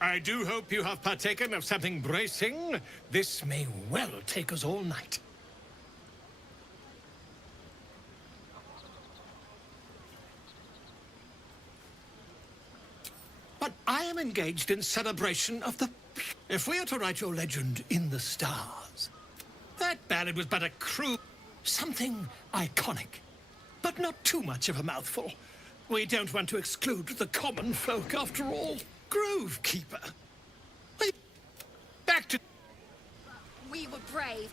I do hope you have partaken of something bracing. This may well take us all night. But I am engaged in celebration of the... If we are to write your legend in the stars, that ballad was but a crude... something iconic, but not too much of a mouthful. We don't want to exclude the common folk, after all. Grove Keeper. Back to... We were brave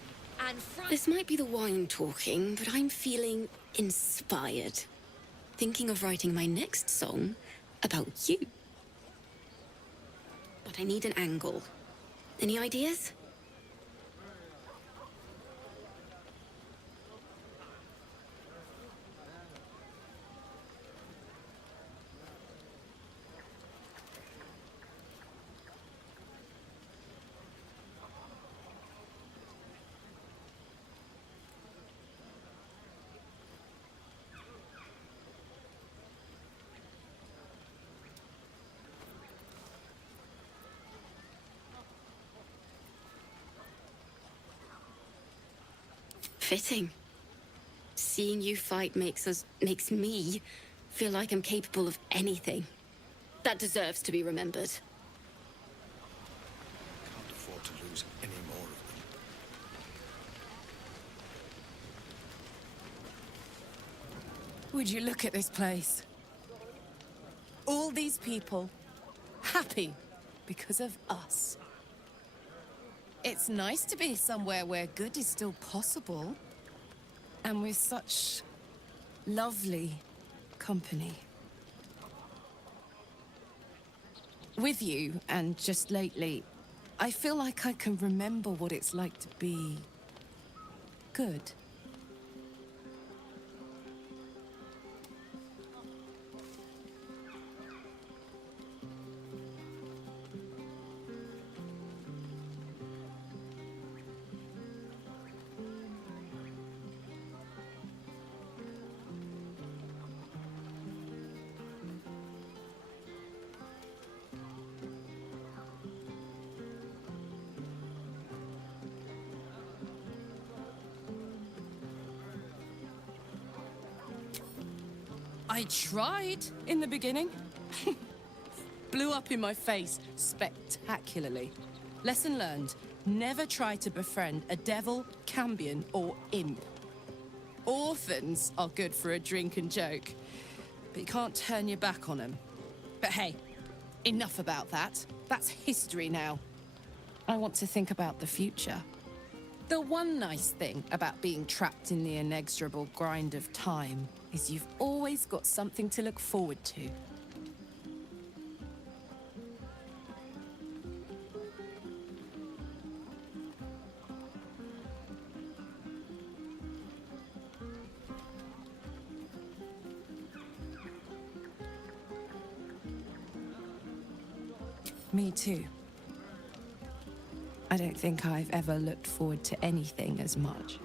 and This might be the wine talking, but I'm feeling inspired. Thinking of writing my next song about you. But I need an angle. Any ideas? Fitting. Seeing you fight makes me feel like I'm capable of anything. That deserves to be remembered. Can't afford to lose any more of them. Would you look at this place? All these people, happy because of us. It's nice to be somewhere where good is still possible. And with such lovely company. With you, and just lately, I feel like I can remember what it's like to be good. I tried in the beginning. Blew up in my face spectacularly. Lesson learned, never try to befriend a devil, cambion, or imp. Orphans are good for a drink and joke, but you can't turn your back on them. But hey, enough about that. That's history now. I want to think about the future. The one nice thing about being trapped in the inexorable grind of time is you've always got something to look forward to. Me too. I don't think I've ever looked forward to anything as much.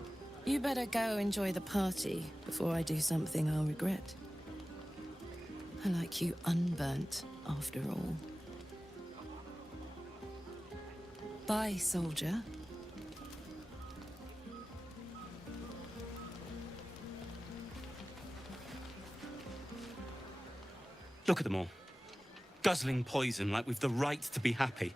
You better go enjoy the party before I do something I'll regret. I like you unburnt, after all. Bye, soldier. Look at them all. Guzzling poison like we've the right to be happy.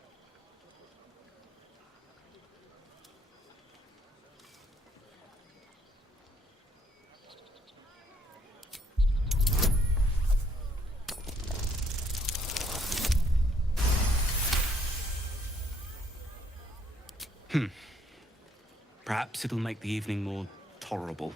Perhaps it'll make the evening more tolerable.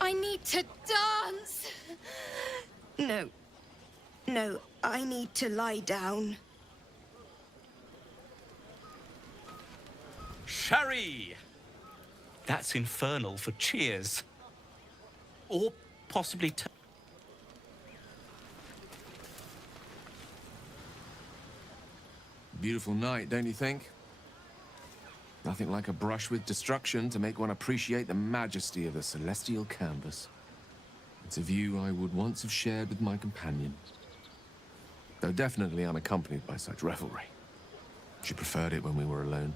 I need to dance! No, I need to lie down. Sherry! That's infernal for cheers. Or possibly... Beautiful night, don't you think? Nothing like a brush with destruction to make one appreciate the majesty of the celestial canvas. It's a view I would once have shared with my companion, though definitely unaccompanied by such revelry. She preferred it when we were alone,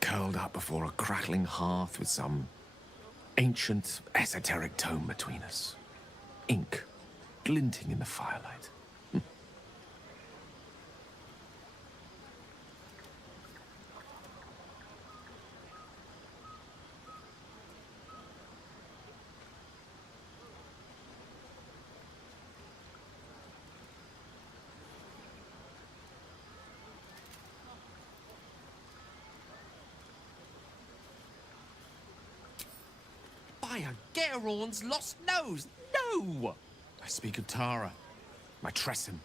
curled up before a crackling hearth with some ancient, esoteric tome between us. Ink glinting in the firelight. By a Gerorn's lost nose! No! I speak of Tara, my Tresson,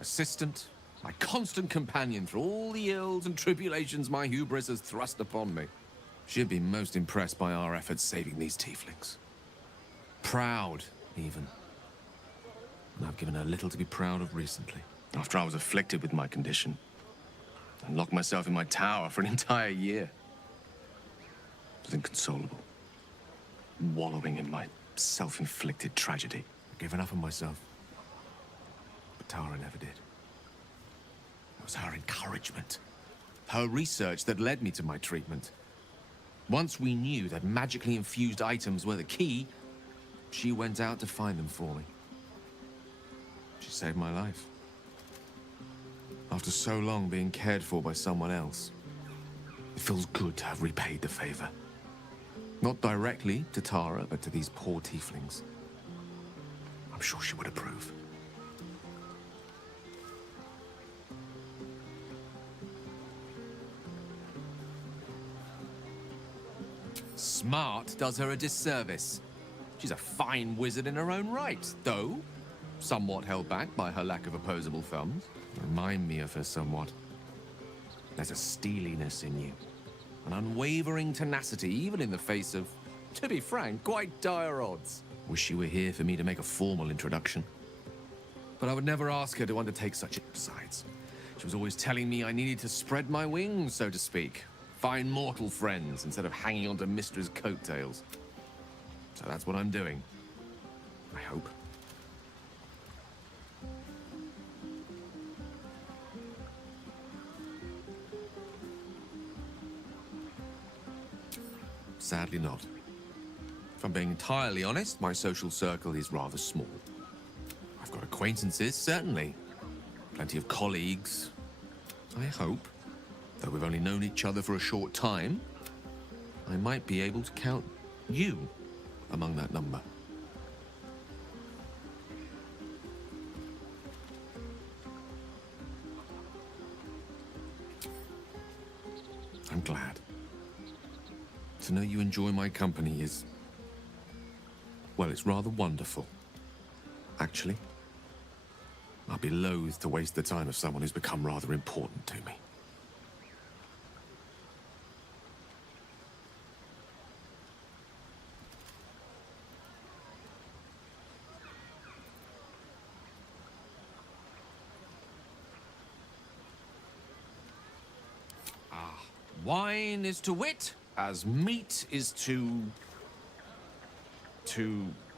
assistant, my constant companion through all the ills and tribulations my hubris has thrust upon me. She'd be most impressed by our efforts saving these tieflings. Proud, even. And I've given her little to be proud of recently. After I was afflicted with my condition, and locked myself in my tower for an entire year. I was inconsolable, wallowing in my self-inflicted tragedy. I've given up on myself. But Tara never did. It was her encouragement, her research that led me to my treatment. Once we knew that magically infused items were the key, she went out to find them for me. She saved my life. After so long being cared for by someone else, it feels good to have repaid the favor. Not directly to Tara, but to these poor tieflings. I'm sure she would approve. Smart does her a disservice. She's a fine wizard in her own right, though somewhat held back by her lack of opposable thumbs. Remind me of her somewhat. There's a steeliness in you. An unwavering tenacity, even in the face of, to be frank, quite dire odds. Wish you were here for me to make a formal introduction. But I would never ask her to undertake such. Besides, she was always telling me I needed to spread my wings, so to speak. Find mortal friends instead of hanging onto Mistra's coattails. So that's what I'm doing. I hope. Sadly not. If I'm being entirely honest, my social circle is rather small. I've got acquaintances, certainly. Plenty of colleagues. I hope, though we've only known each other for a short time, I might be able to count you among that number. I'm glad. To know you enjoy my company is... well, it's rather wonderful. Actually, I'd be loath to waste the time of someone who's become rather important to me. Wine is to wit, as meat is to...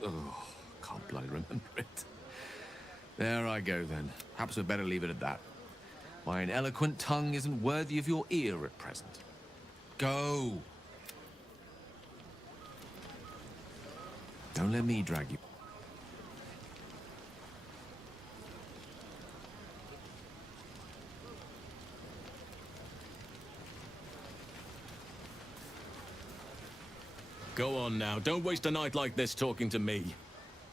oh, can't bloody remember it. There I go, then. Perhaps we'd better leave it at that. My eloquent tongue isn't worthy of your ear at present. Go! Don't let me drag you. Go on now, don't waste a night like this talking to me.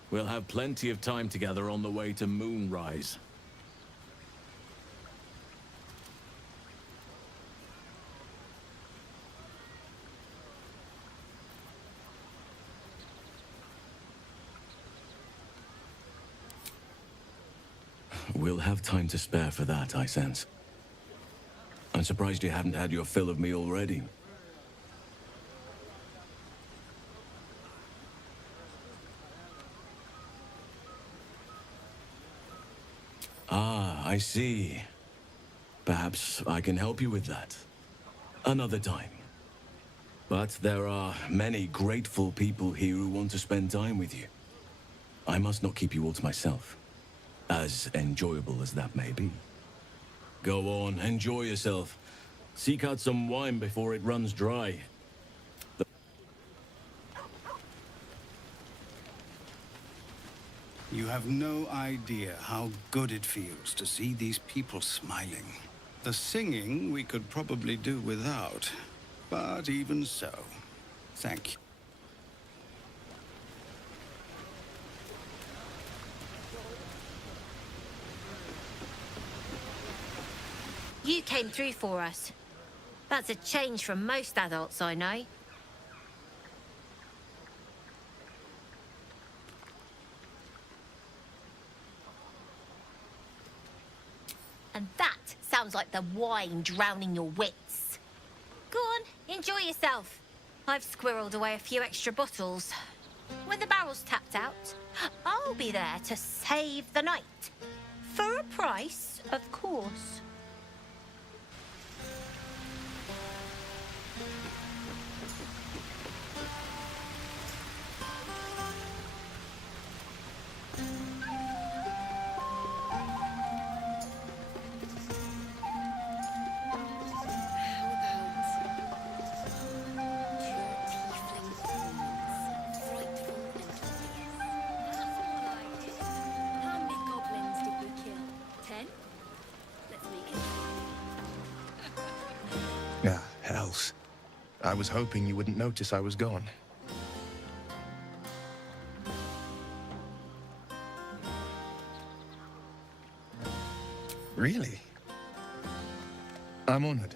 We'll have plenty of time together on the way to Moonrise. We'll have time to spare for that, I sense. I'm surprised you haven't had your fill of me already. Ah, I see. Perhaps I can help you with that. Another time. But there are many grateful people here who want to spend time with you. I must not keep you all to myself, as enjoyable as that may be. Go on, enjoy yourself. Seek out some wine before it runs dry. You have no idea how good it feels to see these people smiling. The singing we could probably do without, but even so, thank you. You came through for us. That's a change from most adults I know. And that sounds like the wine drowning your wits. Go on, enjoy yourself. I've squirreled away a few extra bottles. When the barrel's tapped out, I'll be there to save the night. For a price, of course. Ah, hells. I was hoping you wouldn't notice I was gone. Really? I'm honored.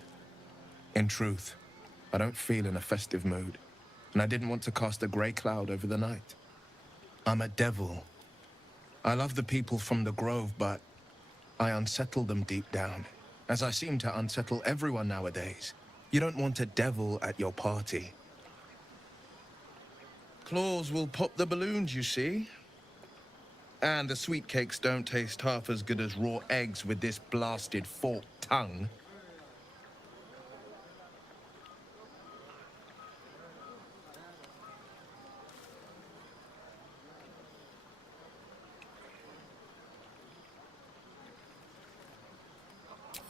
In truth, I don't feel in a festive mood, and I didn't want to cast a grey cloud over the night. I'm a devil. I love the people from the Grove, but I unsettle them deep down, as I seem to unsettle everyone nowadays. You don't want a devil at your party. Claws will pop the balloons, you see. And the sweet cakes don't taste half as good as raw eggs with this blasted forked tongue.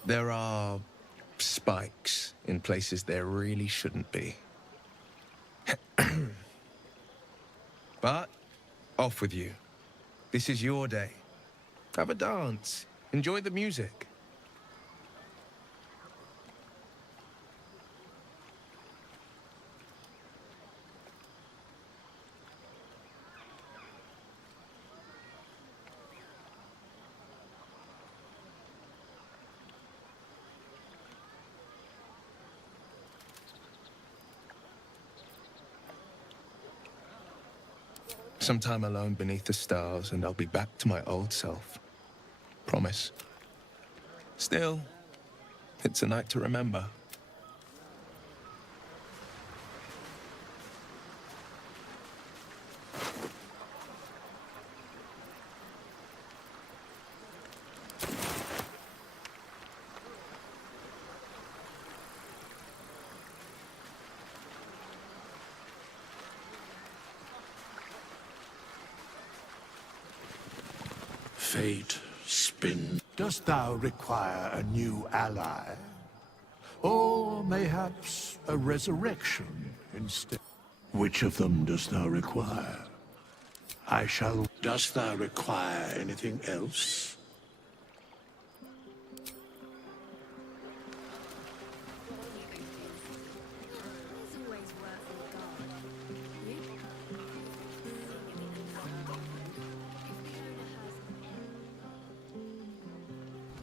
There are spikes in places there really shouldn't be. But off with you. This is your day. Have a dance. Enjoy the music. Some time alone beneath the stars, and I'll be back to my old self. Promise. Still, it's a night to remember. Fate, spin. Dost thou require a new ally? Or mayhaps a resurrection instead? Which of them dost thou require? I shall... Dost thou require anything else?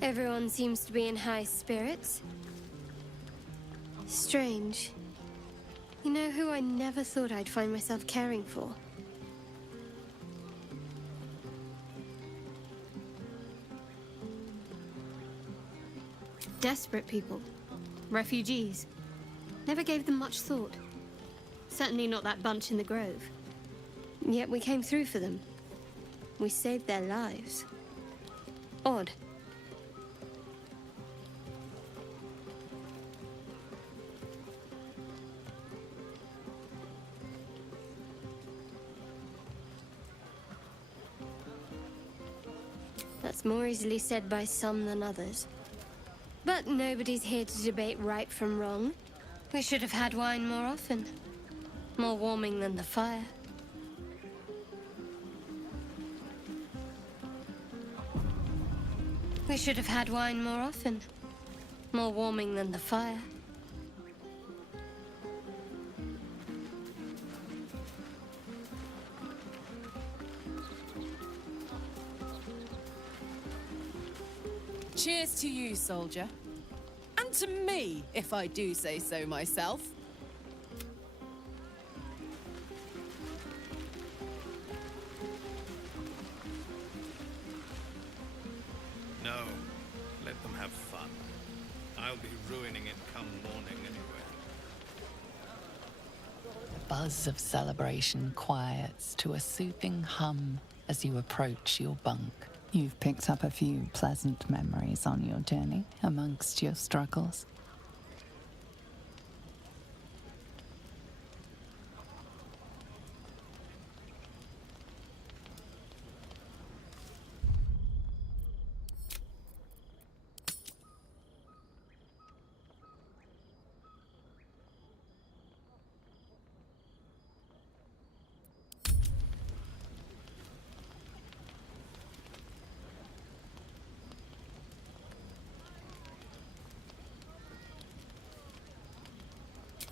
Everyone seems to be in high spirits. Strange. You know who I never thought I'd find myself caring for? Desperate people. Refugees. Never gave them much thought. Certainly not that bunch in the Grove. Yet we came through for them. We saved their lives. Odd. That's more easily said by some than others. But nobody's here to debate right from wrong. We should have had wine more often. More warming than the fire. We should have had wine more often. More warming than the fire. Cheers to you, soldier. And to me, if I do say so myself. No, let them have fun. I'll be ruining it come morning anyway. The buzz of celebration quiets to a soothing hum as you approach your bunk. You've picked up a few pleasant memories on your journey amongst your struggles.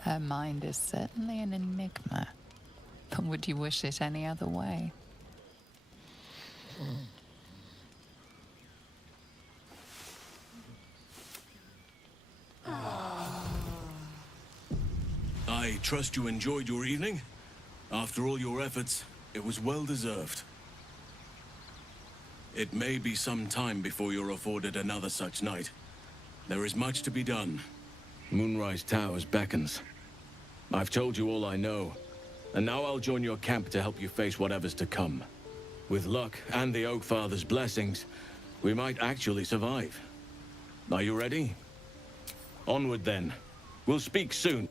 Her mind is certainly an enigma. But would you wish it any other way? I trust you enjoyed your evening. After all your efforts, it was well deserved. It may be some time before you're afforded another such night. There is much to be done. Moonrise Towers beckons. I've told you all I know, and now I'll join your camp to help you face whatever's to come. With luck and the Oak Father's blessings, we might actually survive. Are you ready? Onward then. We'll speak soon.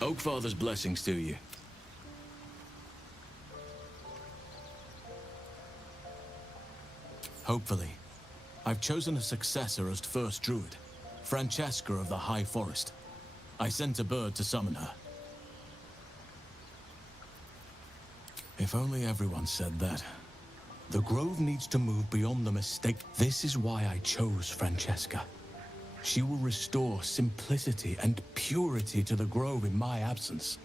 Oak Father's blessings to you. Hopefully. I've chosen a successor as first druid, Francesca of the High Forest. I sent a bird to summon her. If only everyone said that. The Grove needs to move beyond the mistake. This is why I chose Francesca. She will restore simplicity and purity to the Grove in my absence.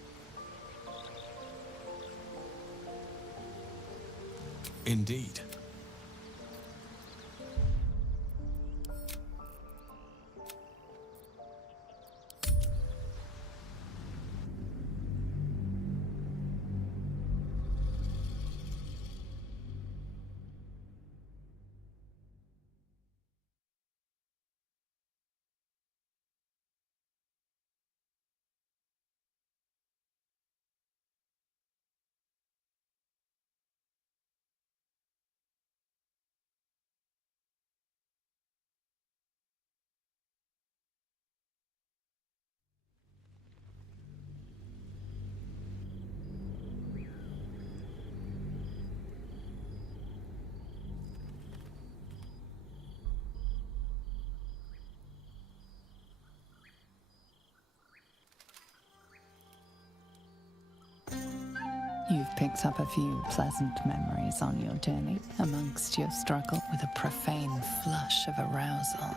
Indeed. You've picked up a few pleasant memories on your journey amongst your struggle. With a profane flush of arousal,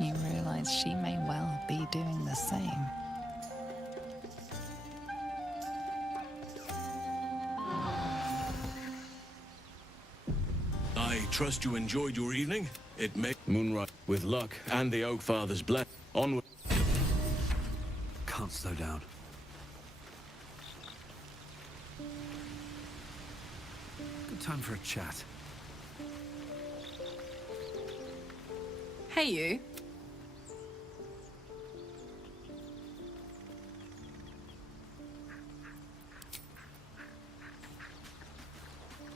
you realize she may well be doing the same. I trust you enjoyed your evening. It may moonrise with luck and the Oak Father's bless. Onward. Can't slow down. Good time for a chat. Hey, you.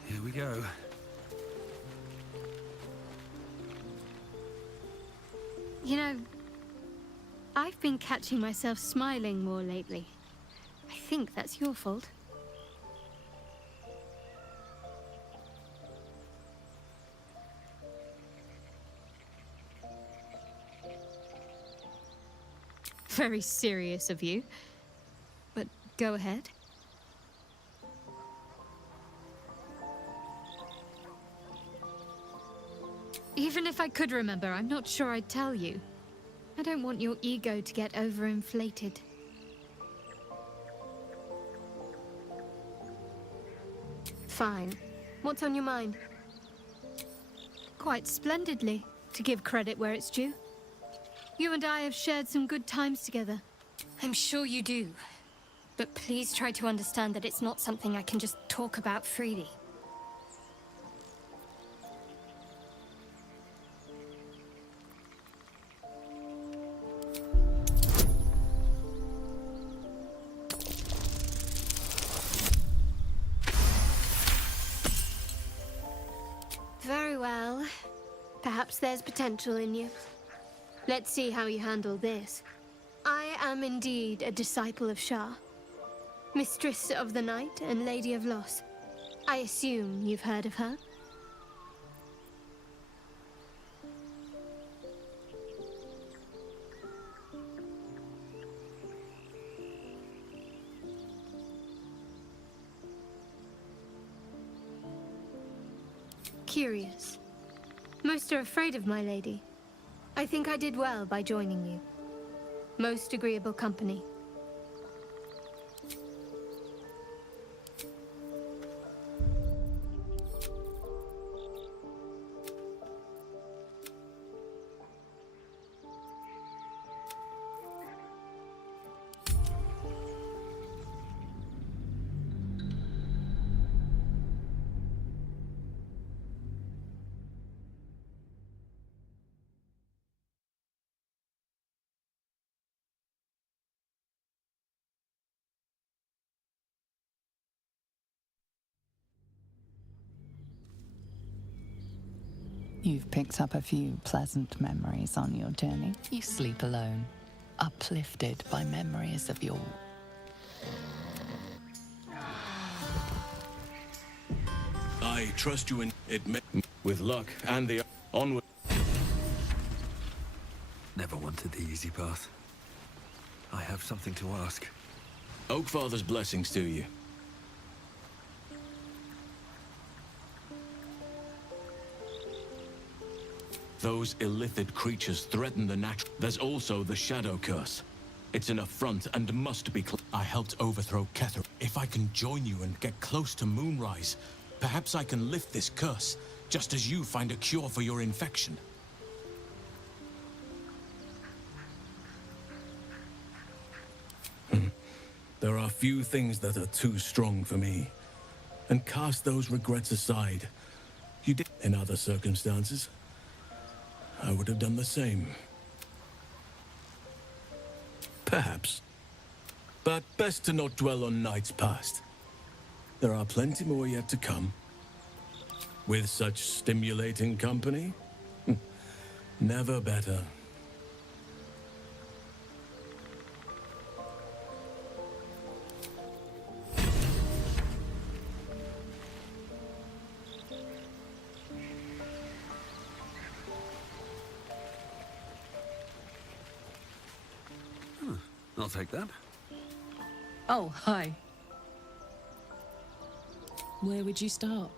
Here we go. You know, I've been catching myself smiling more lately. I think that's your fault. Very serious of you. But go ahead. Even if I could remember, I'm not sure I'd tell you. I don't want your ego to get overinflated. Fine. What's on your mind? Quite splendidly, to give credit where it's due. You and I have shared some good times together. I'm sure you do. But please try to understand that it's not something I can just talk about freely. Very well. Perhaps there's potential in you. Let's see how you handle this. I am indeed a disciple of Shah, Mistress of the Night and Lady of Loss. I assume you've heard of her? Curious. Most are afraid of my lady. I think I did well by joining you. Most agreeable company. You've picked up a few pleasant memories on your journey. You sleep alone, uplifted by memories of your... I trust you in it. With luck and the onward. Never wanted the easy path. I have something to ask. Oakfather's blessings to you. Those illithid creatures threaten the natural. There's also the Shadow Curse. It's an affront and must be I helped overthrow Kether. If I can join you and get close to Moonrise, perhaps I can lift this curse, just as you find a cure for your infection. There are few things that are too strong for me. And cast those regrets aside. You did in other circumstances. I would have done the same. Perhaps. But best to not dwell on nights past. There are plenty more yet to come. With such stimulating company, never better. I'll take that. Oh, hi. Where would you start?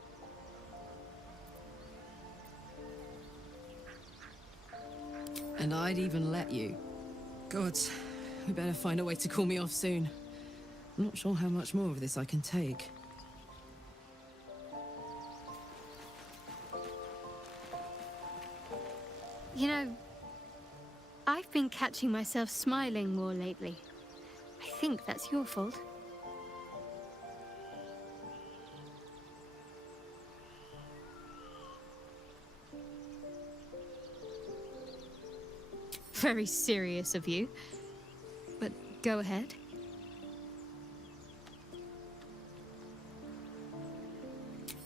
And I'd even let you. Gods, we better find a way to cool me off soon. I'm not sure how much more of this I can take. You know, I've been catching myself smiling more lately. I think that's your fault. Very serious of you. But go ahead.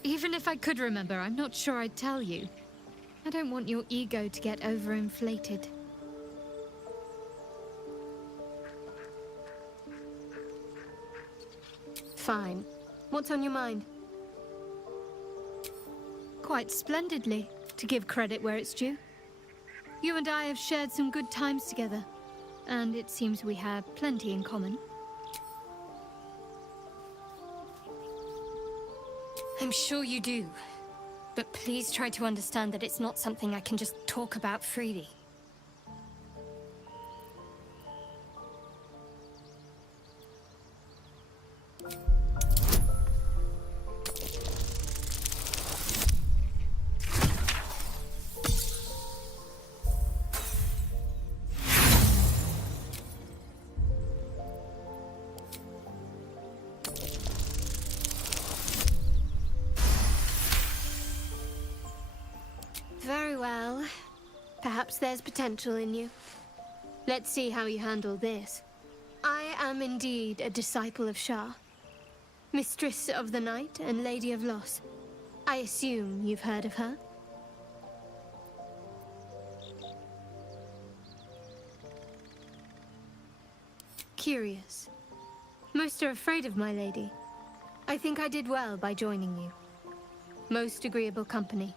Even if I could remember, I'm not sure I'd tell you. I don't want your ego to get overinflated. fine. What's on your mind? Quite splendidly, to give credit where it's due. You and I have shared some good times together, and it seems we have plenty in common. I'm sure you do, but please try to understand that it's not something I can just talk about freely. Very well. Perhaps there's potential in you. Let's see how you handle this. I am indeed a disciple of Shah, Mistress of the Night and Lady of Loss. I assume you've heard of her? Curious. Most are afraid of my lady. I think I did well by joining you. Most agreeable company.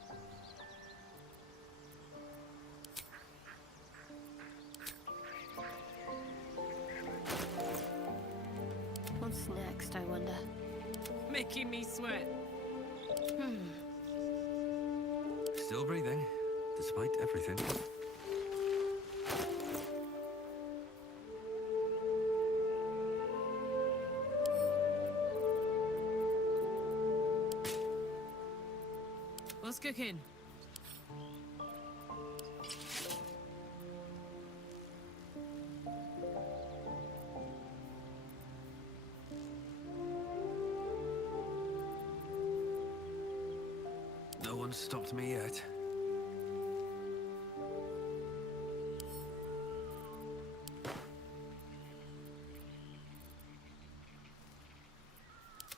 What's next, I wonder? Making me sweat. Still breathing, despite everything. What's cooking? No one's stopped me yet.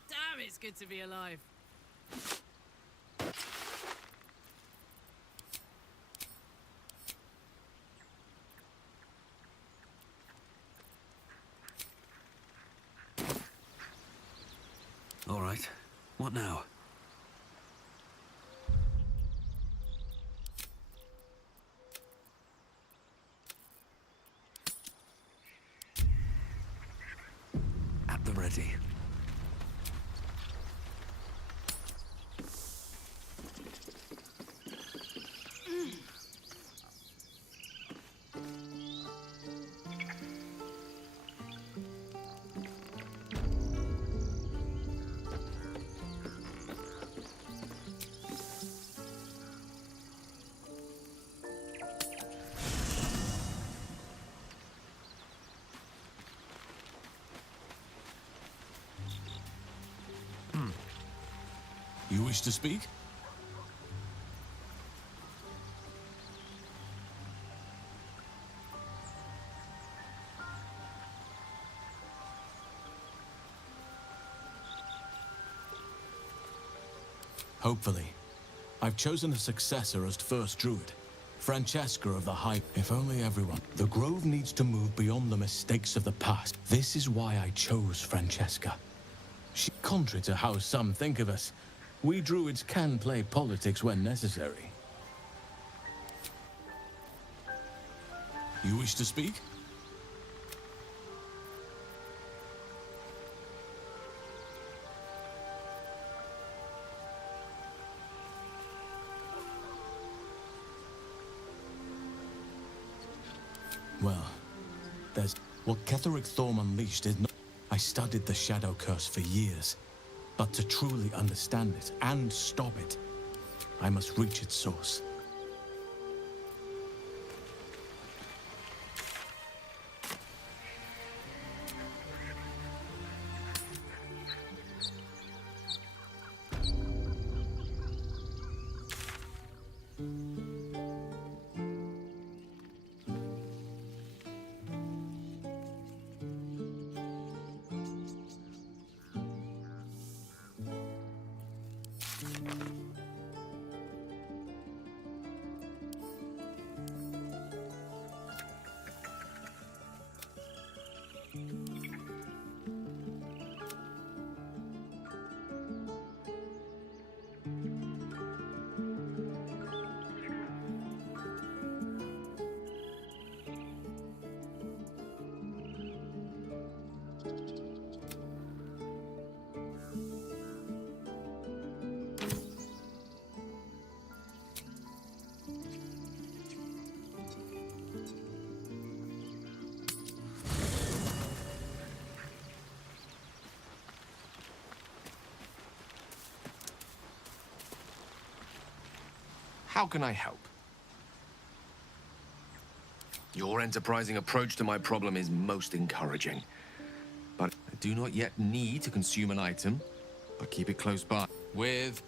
Damn, it's good to be alive. All right. What now? At the ready. You wish to speak? Hopefully. I've chosen a successor as first druid. Francesca of the High. If only everyone. The Grove needs to move beyond the mistakes of the past. This is why I chose Francesca. She, contrary to how some think of us, we druids can play politics when necessary. You wish to speak? Well, there's... What Ketheric Thorm unleashed is not... I studied the Shadow Curse for years. But to truly understand it and stop it, I must reach its source. How can I help? Your enterprising approach to my problem is most encouraging. But I do not yet need to consume an item, but keep it close by. With...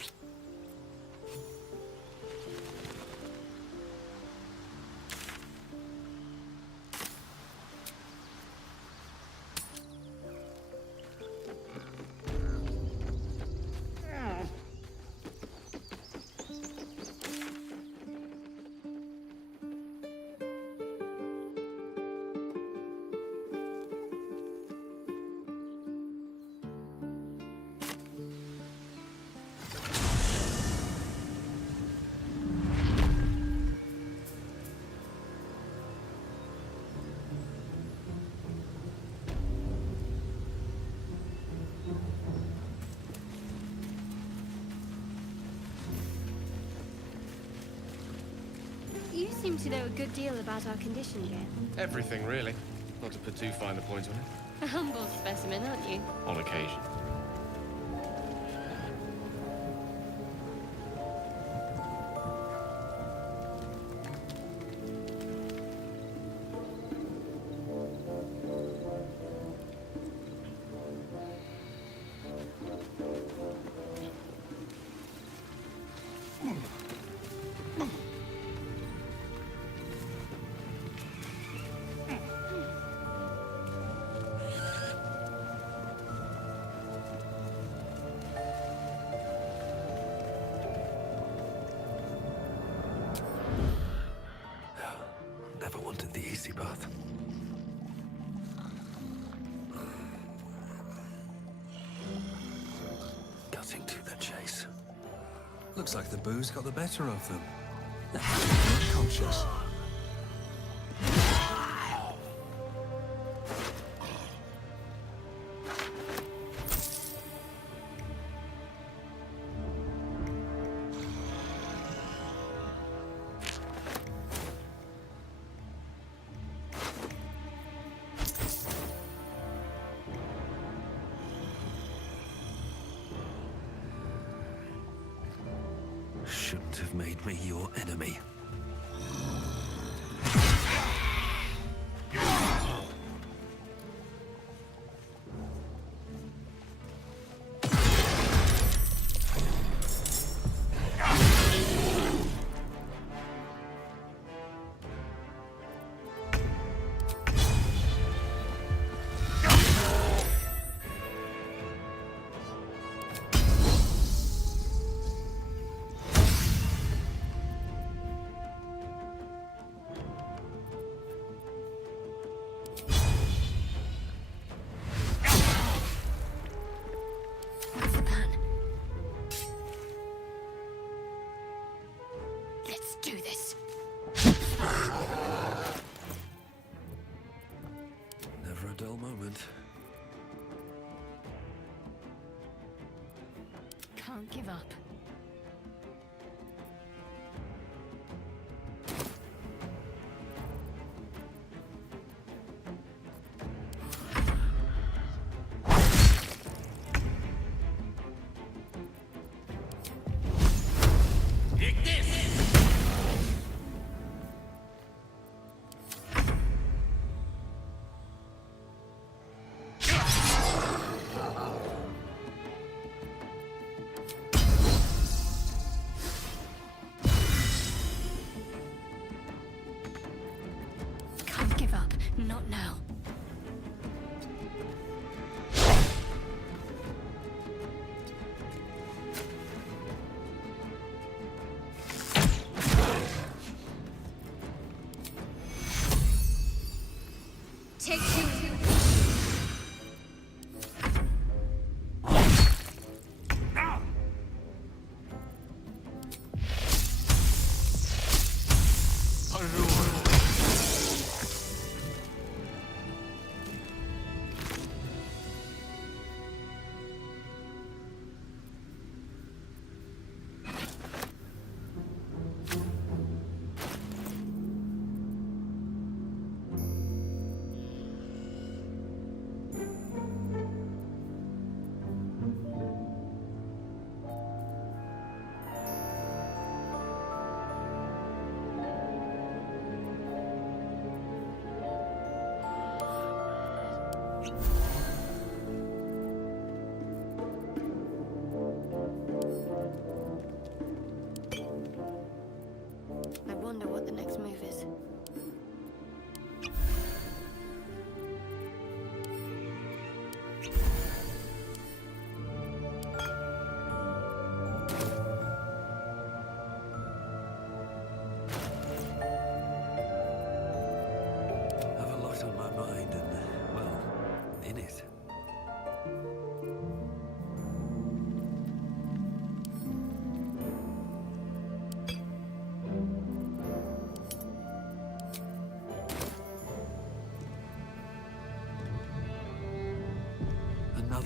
You seem to know a good deal about our condition here. Everything, really. Not to put too fine a point on it. A humble specimen, aren't you? On occasion. Never wanted the easy path. Cutting to the chase. Looks like the booze got the better of them. Unconscious. Shouldn't have made me your enemy. Let's do this. Never a dull moment. Can't give up.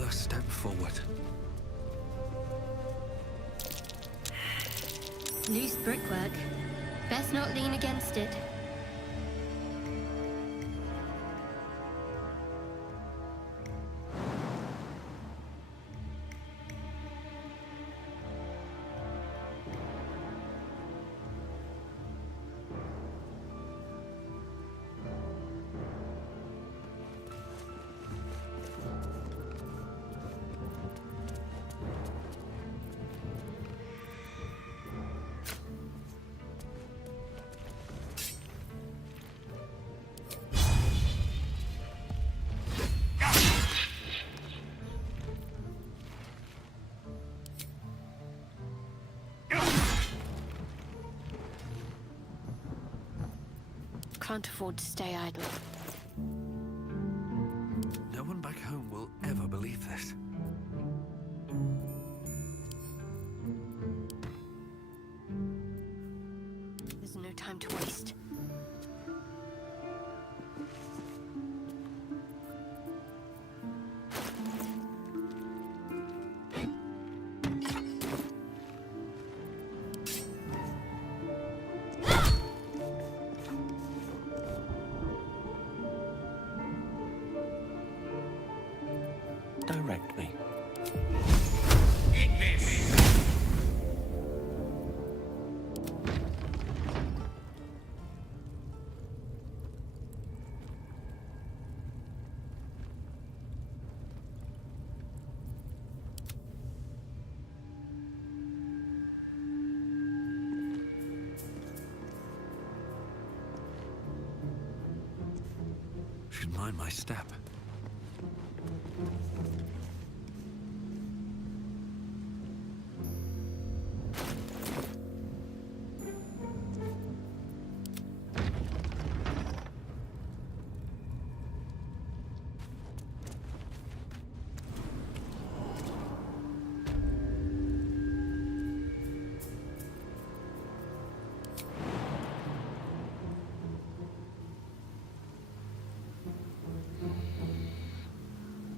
a step forward. Loose brickwork. Best not lean against it. Can't afford to stay idle. No one back home will ever believe this. There's no time to waste. Direct me. Should mind my step.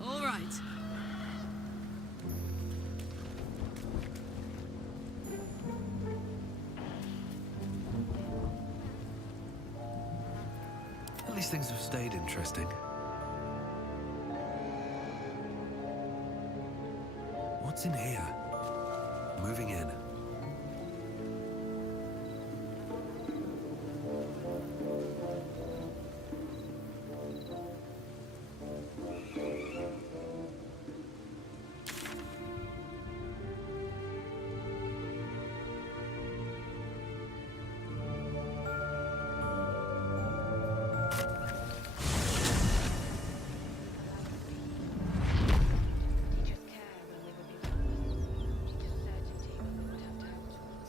All right. At least things have stayed interesting. What's in here? Moving in.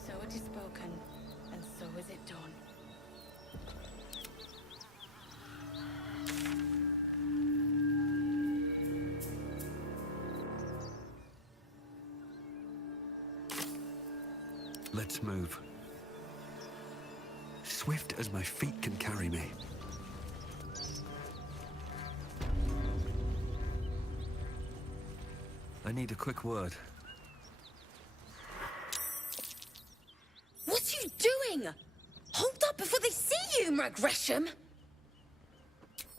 So it is spoken, and so is it done. Let's move. Swift as my feet can carry me. I need a quick word. What are you doing? Hold up before they see you, Mag Gresham!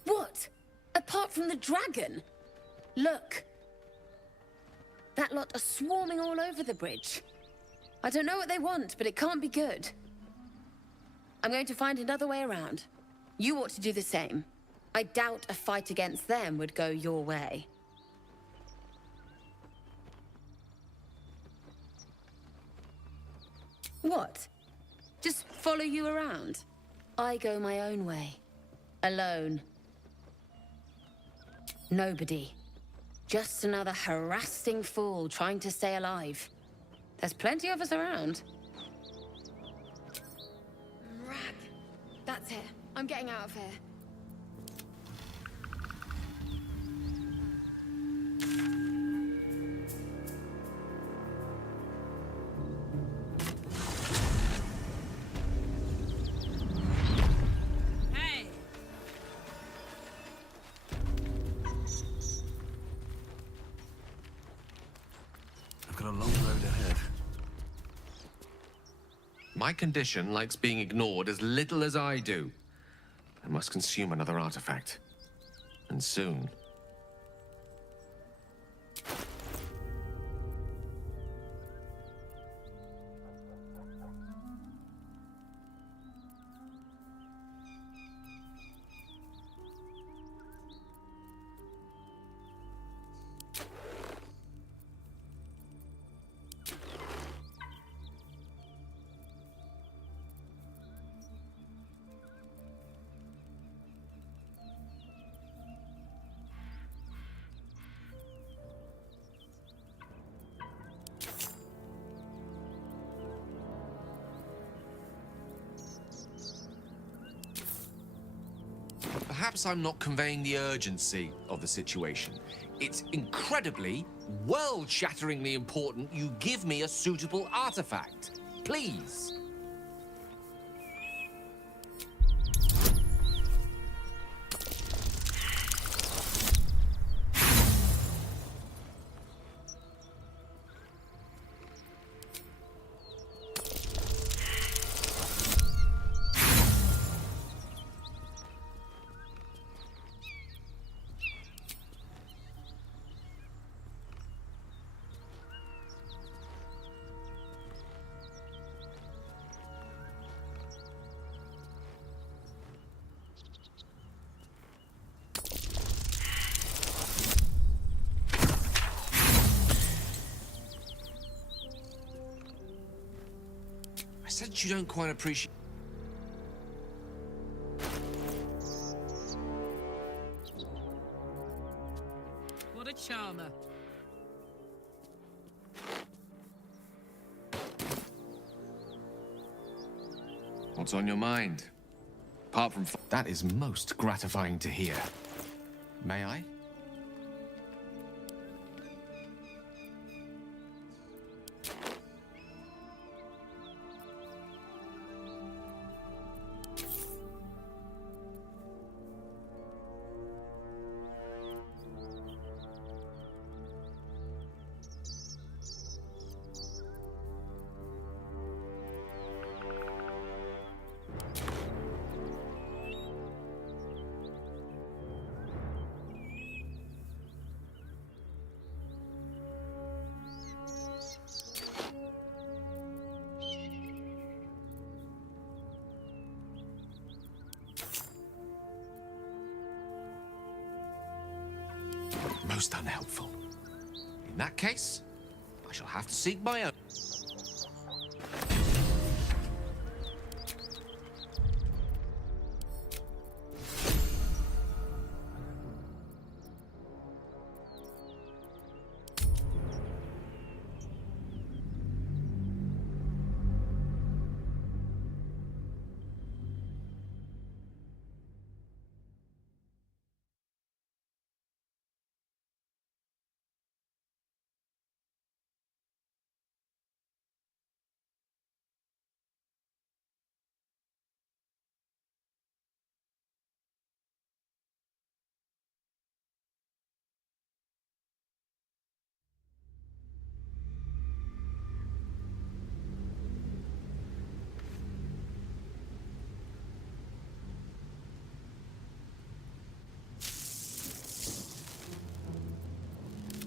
What? Apart from the dragon? Look. That lot are swarming all over the bridge. I don't know what they want, but it can't be good. I'm going to find another way around. You ought to do the same. I doubt a fight against them would go your way. What? Just follow you around? I go my own way. Alone. Nobody. Just another harassing fool trying to stay alive. There's plenty of us around. Rag. That's it. I'm getting out of here. got a long road ahead. My condition likes being ignored as little as I do. I must consume another artifact. And soon. Perhaps I'm not conveying the urgency of the situation. It's incredibly, world-shatteringly important you give me a suitable artifact. Please. I sense you don't quite appreciate... What a charmer. What's on your mind? Apart from... That is most gratifying to hear. May I? Most unhelpful. In that case, I shall have to seek my own.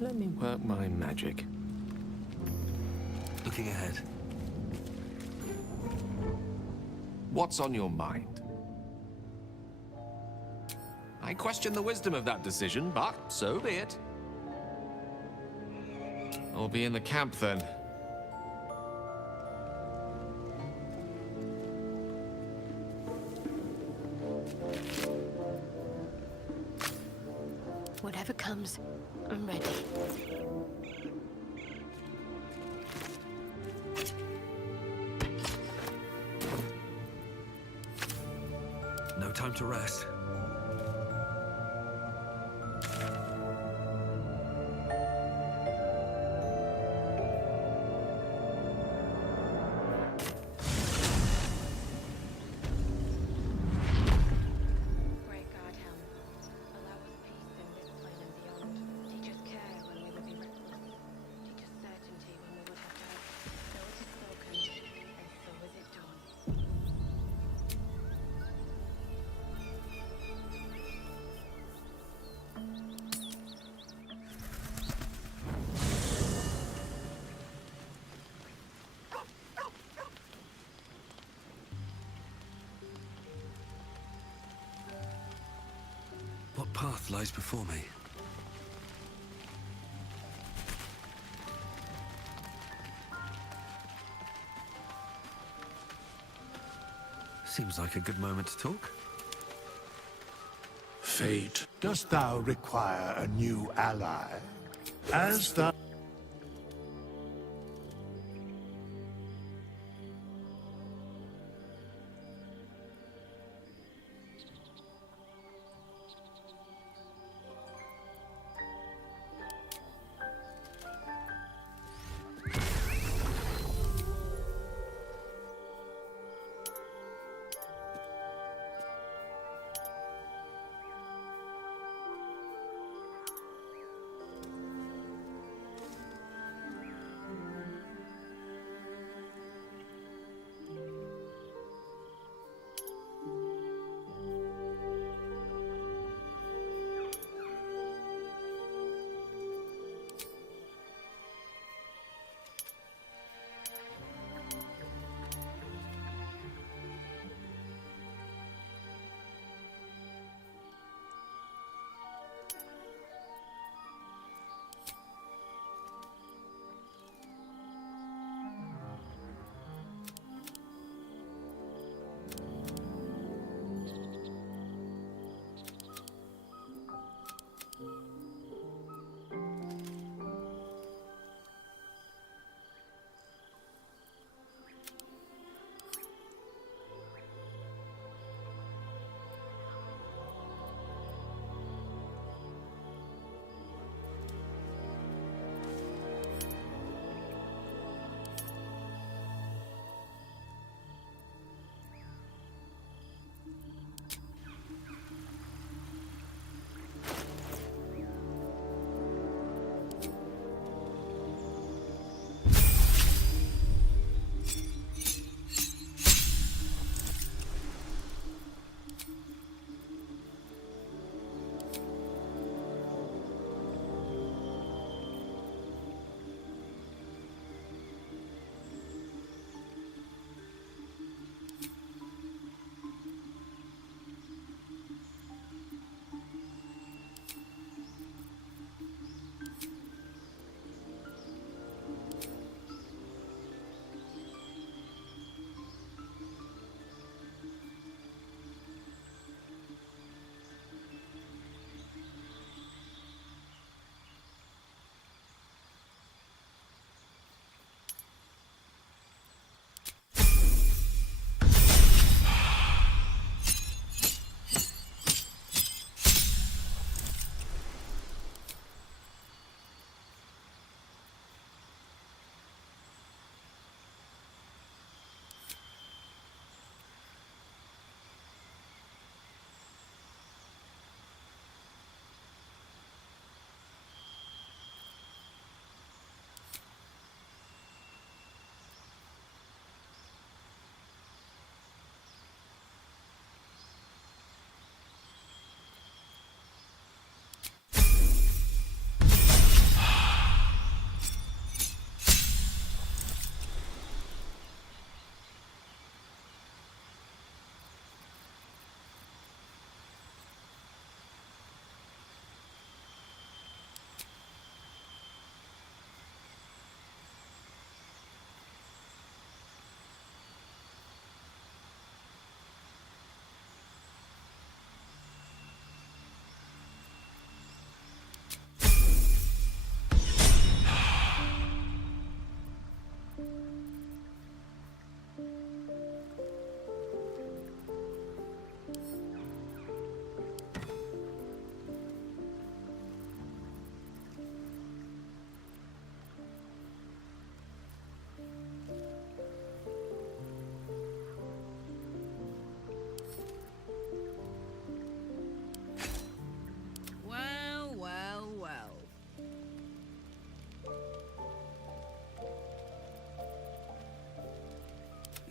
Let me work my magic. Looking ahead. What's on your mind? I question the wisdom of that decision, but so be it. I'll be in the camp then. Whatever comes, I'm ready. No time to rest. path lies before me. Seems like a good moment to talk. Fate, dost thou require a new ally? As thou...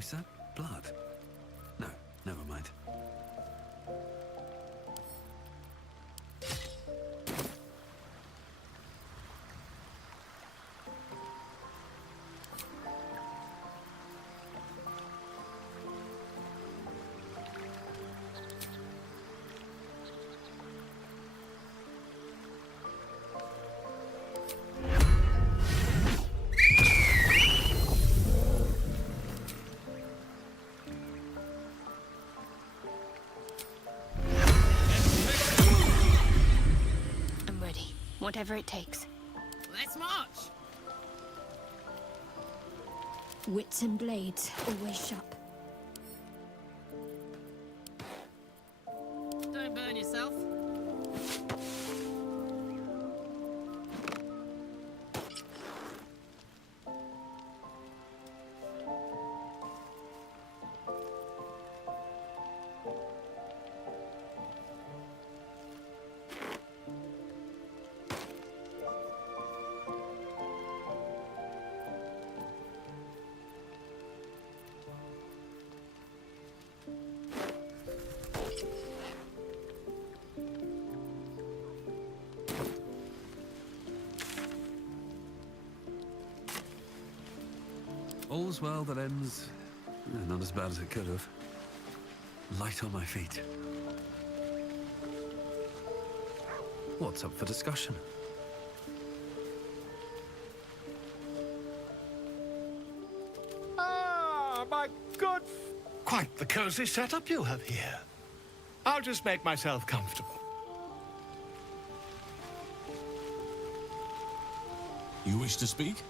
Is that blood? No, never mind. whatever it takes. Let's march! Wits and blades, always sharp. Don't burn yourself. All's well that ends... not as bad as it could have. Light on my feet. What's up for discussion? Ah, my good... Quite the cozy setup you have here. I'll just make myself comfortable. You wish to speak?